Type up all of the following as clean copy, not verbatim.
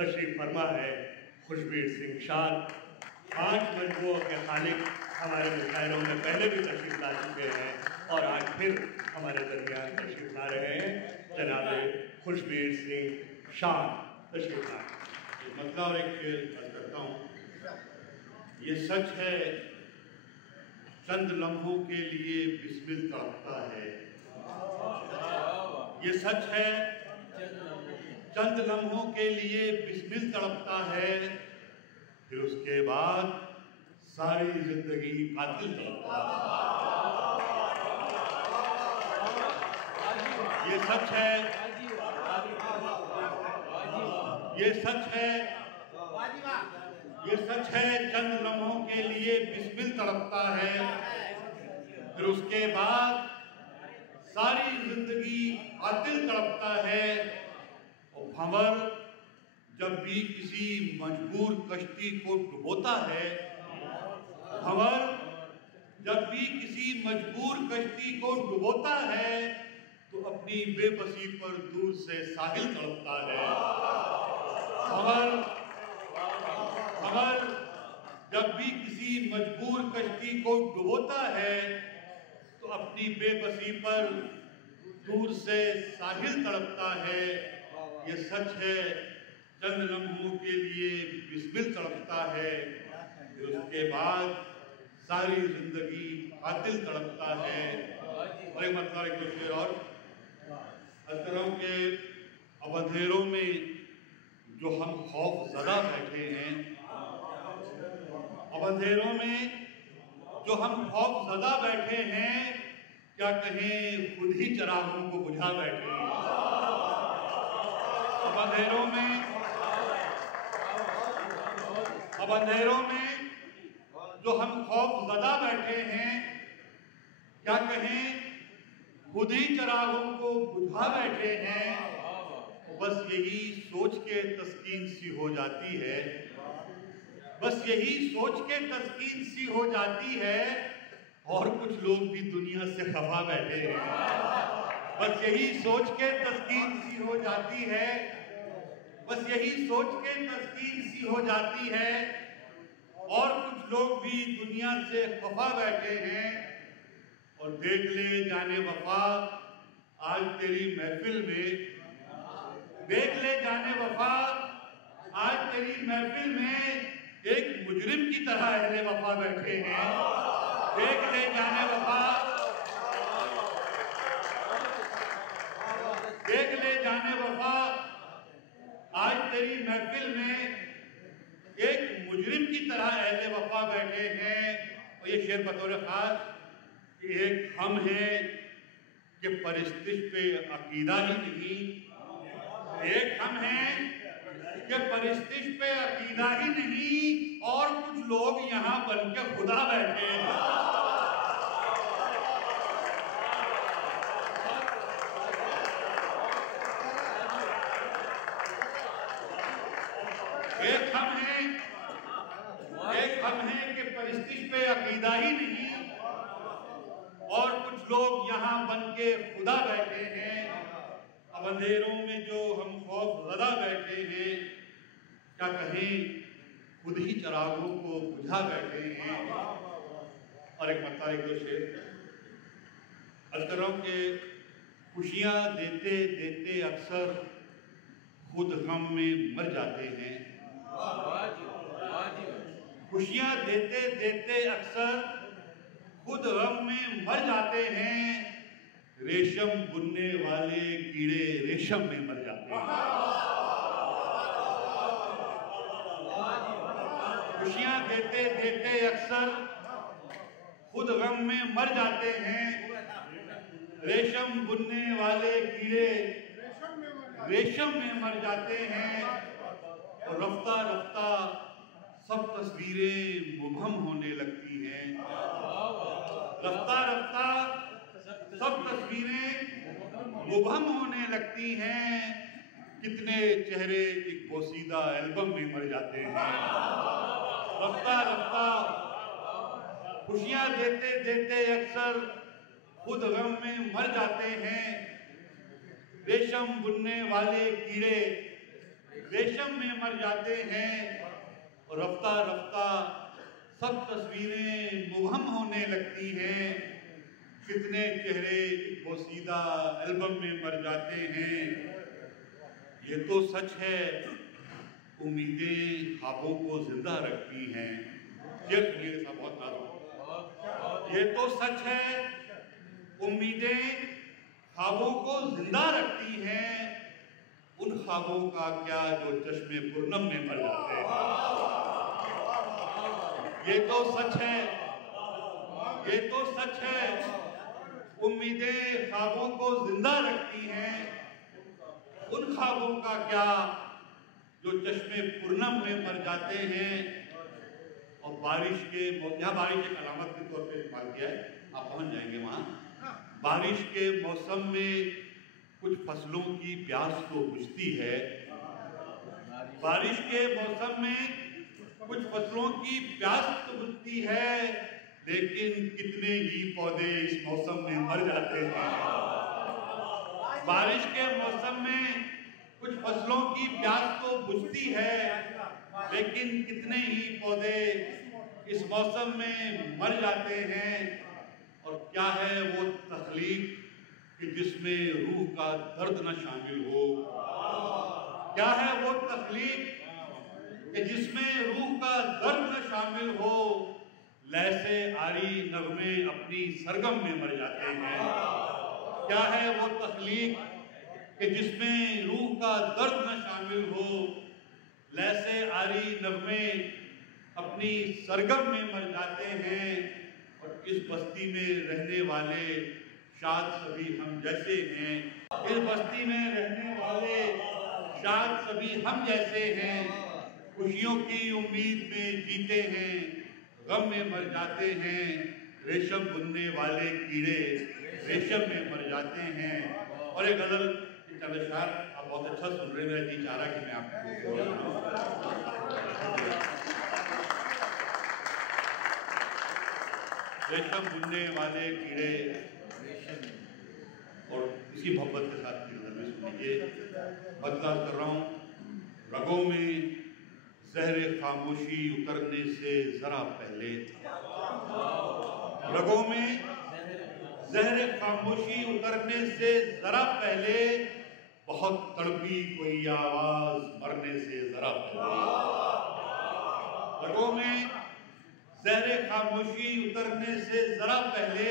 तशरीफ फरमा है खुशबीर सिंह शाद। 5 मजबूओं के खालिक हमारे मुशायरों में पहले भी तशरीफ ला चुके हैं और आज फिर हमारे दरमियान तशरीफ ला रहे हैं जनाब खुशबीर सिंह शाद। तशरीफ ला मतलब और एक शेर अर्ज करता हूँ। ये सच है चंद लम्हों के लिए बिस्मिल तड़पता है। ये सच है चंद लम्हों के लिए बिस्मिल तड़पता है, फिर उसके बाद सारी जिंदगी कातिल तड़पता है। ये सच है, ये सच है, ये सच है चंद लम्हों के लिए बिस्मिल तड़पता है, फिर उसके बाद सारी जिंदगी कातिल तड़पता है। और भंवर जब भी किसी मजबूर कश्ती को डुबोता है, भंवर जब भी किसी मजबूर कश्ती को डुबोता है तो अपनी बेबसी पर दूर से साहिल तड़पता है। भंवर जब भी किसी मजबूर कश्ती को डुबोता है तो अपनी बेबसी पर दूर से साहिल तड़पता है। ये सच है चंद लम्हों के लिए बिस्मिल तड़पता है, फिर उसके बाद सारी जिंदगी कातिल तड़पता है। और एक मतलब एक दो शेर और तरह के अब अंधेरों में जो हम खौफ ज़दा बैठे हैं, अब अंधेरों में जो हम खौफ ज़दा बैठे हैं, क्या कहें खुद ही चिरागों को बुझा बैठे हैं। अब अंधेरों में जो हम खौफ ज़दा बैठे हैं, क्या कहें खुद ही चिरागों को बुझा बैठे हैं। बस यही सोच के तस्कीन सी हो जाती है, बस यही सोच के तस्कीन सी हो जाती है, और कुछ लोग भी दुनिया से खफा बैठे हैं। बस यही सोच के तस्कीन सी हो जाती है, बस यही सोच के तस्कीन सी हो जाती है, और कुछ लोग भी दुनिया से खफा बैठे हैं। और देख ले जाने वफा आज तेरी महफिल में, देख ले जाने वफा आज तेरी महफिल में एक मुजरिम की तरह अहले वफा बैठे हैं। देख ले जाने वफा, देख ले जाने वफा आज तेरी महफिल में एक मुजरिम की तरह अहले वफा बैठे हैं। और ये शेर बतौर खास कि एक हम हैं कि परिस्थिति पे अकीदा ही नहीं, एक हम हैं कि परिस्थिति पे अकीदा ही नहीं, और कुछ लोग यहाँ बनकर खुदा बैठे हैं। एक हम हैं कि परिस्थिति पे अकीदा ही नहीं, और कुछ लोग यहाँ बन के खुदा बैठे हैं। अब अंधेरों में जो हम खौफ ज़दा बैठे हैं, क्या कहें खुद ही चिरागों को बुझा बैठे हैं। और एक मतलब एक दो शेर अर्ज कर रहा हूँ कि खुशियाँ देते देते अक्सर खुद गम में मर जाते हैं। खुशियाँ देते देते अक्सर खुद गम में मर जाते हैं। रेशम बुनने वाले कीड़े रेशम में मर जाते हैं। खुशियां देते देते अक्सर खुद गम में मर जाते हैं। रेशम बुनने वाले कीड़े रेशम में मर जाते हैं। और रफ्ता रफ्ता सब तस्वीरें मुबहम होने लगती हैं। रफ्ता रफ्ता सब तस्वीरें मुबहम होने लगती हैं। कितने चेहरे एक पोसीदा एल्बम में मर जाते हैं। रफ्ता रफ्ता खुशियां देते देते अक्सर खुद गम में मर जाते हैं। रेशम बुनने वाले कीड़े रेशम में मर जाते हैं और रफ्ता रफ्ता सब तस्वीरें मुबहम होने लगती हैं। कितने चेहरे एक बोसीदा एल्बम में मर जाते हैं। ये तो सच है, उम्मीदें ख्वाबों को जिंदा रखती हैं। ये सुनिए साहब, बहुत नाजुक। ये तो सच है, उम्मीदें ख्वाबों को जिंदा रखती हैं। उन ख्वाबों का क्या जो चश्मे पूर्णम में मर जाते हैं। ये तो सच है, ये तो सच है, उम्मीदें ख्वाबों को जिंदा रखती हैं। उन ख्वाबों का क्या जो चश्मे पूर्णम में मर जाते हैं। और बारिश के, यहाँ बारिश एक अलामत के तौर पे इस्तेमाल किया है, आप पहुंच जाएंगे वहां। बारिश के मौसम में कुछ फसलों की प्यास तो बुझती है। बारिश के मौसम में कुछ फसलों की प्यास तो बुझती है, लेकिन कितने ही पौधे इस मौसम में मर जाते हैं। बारिश के मौसम में कुछ फसलों की प्यास तो बुझती है, लेकिन कितने ही पौधे इस मौसम में मर जाते हैं। और क्या है वो तख्लीक कि जिसमें रूह का दर्द न शामिल हो। क्या है वो तख्लीक कि जिसमें रूह का दर्द न शामिल हो। लैसे आरी नगमे अपनी सरगम में मर जाते हैं। क्या है वो तख्लीक कि जिसमें रूह का दर्द न शामिल हो। लैसे आरी नगमे अपनी सरगम में मर जाते हैं। और इस बस्ती में रहने वाले शायद सभी हम जैसे हैं। इस बस्ती में रहने वाले शायद सभी हम जैसे हैं। खुशियों की उम्मीद में जीते हैं, गम में मर जाते हैं। रेशम बुनने वाले कीड़े रेशम में मर जाते हैं। और एक गजल शार आप बहुत अच्छा सुन रहे हैं, जी चाह रहा कि मैं आपको रेशम बुनने वाले कीड़े, और इसी मोहब्बत के साथ की नजर में सुनिए। बदला कर रहा हूँ, रगों में जहर खामोशी उतरने से जरा पहले। रगों में जहर खामोशी उतरने से जरा पहले, बहुत तड़पी कोई आवाज मरने से जरा पहले। रगों में जहर खामोशी उतरने से जरा पहले,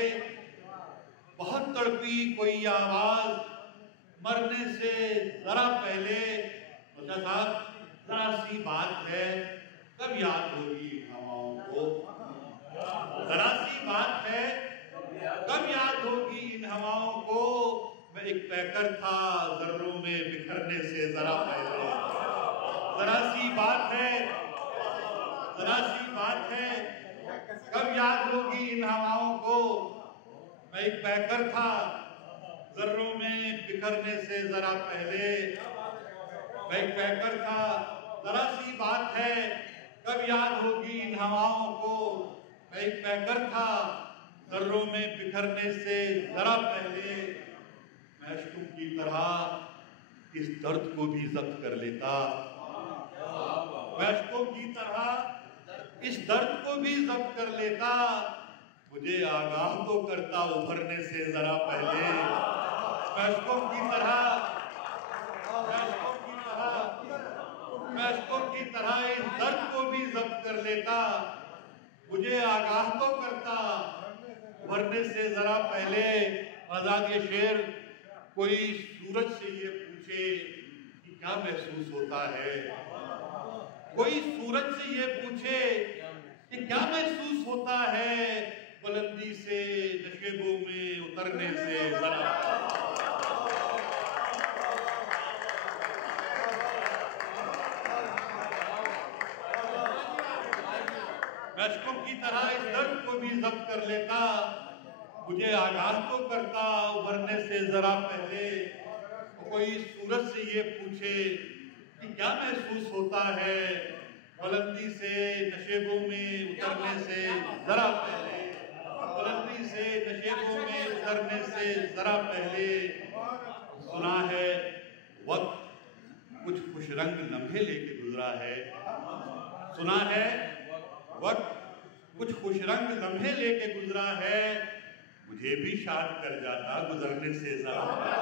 बहुत तड़पी कोई आवाज मरने से जरा पहले। साहब जरा सी बात है, कब याद होगी हवाओं को। जरा सी बात है, कब याद होगी इन हवाओं को। मैं एक पैकर था जर्रों में बिखरने से जरा पहले। जरा सी बात है, जरा सी बात है, कब याद होगी इन हवाओं को। मैं एक पैकर था जर्रों में बिखरने से जरा पहले। मैं एक पैकर था, जरा सी बात है, कब याद होगी इन हवाओं को। मैं एक पैकर था जर्रों में बिखरने से जरा पहले। मैं अश्कों की तरह इस दर्द को भी जब्त कर लेता। मैं अश्कों की तरह इस दर्द को भी जब्त कर लेता। मुझे आगाह तो करता उभरने से जरा पहले। मैं अश्कों की तरह की तरह इस दर्द को भी जब्त कर लेता। मुझे आगाह तो करता उभरने से जरा पहले। आजाद ये शेर, कोई सूरज से ये पूछे कि क्या महसूस होता है। कोई सूरज से ये पूछे कि क्या महसूस होता है। बुलंदी से नशेबों में उतरने से जरा। अश्कों की तरह इस दर्द को भी जब्त कर लेता। मुझे आगाह तो करता उभरने से जरा पहले। कोई सूरज से ये पूछे कि क्या महसूस होता है। बुलंदी से नशेबों में उतरने से जरा पहले। बुलंदी से नशेबों में उतरने से जरा पहले। सुना है वक्त कुछ खुश खुशरंग लम्हे लेके गुजरा है। सुना है वक्त कुछ खुशरंग लम्हे लेके गुजरा है, मुझे भी शाद कर जाता गुजरने से जरा।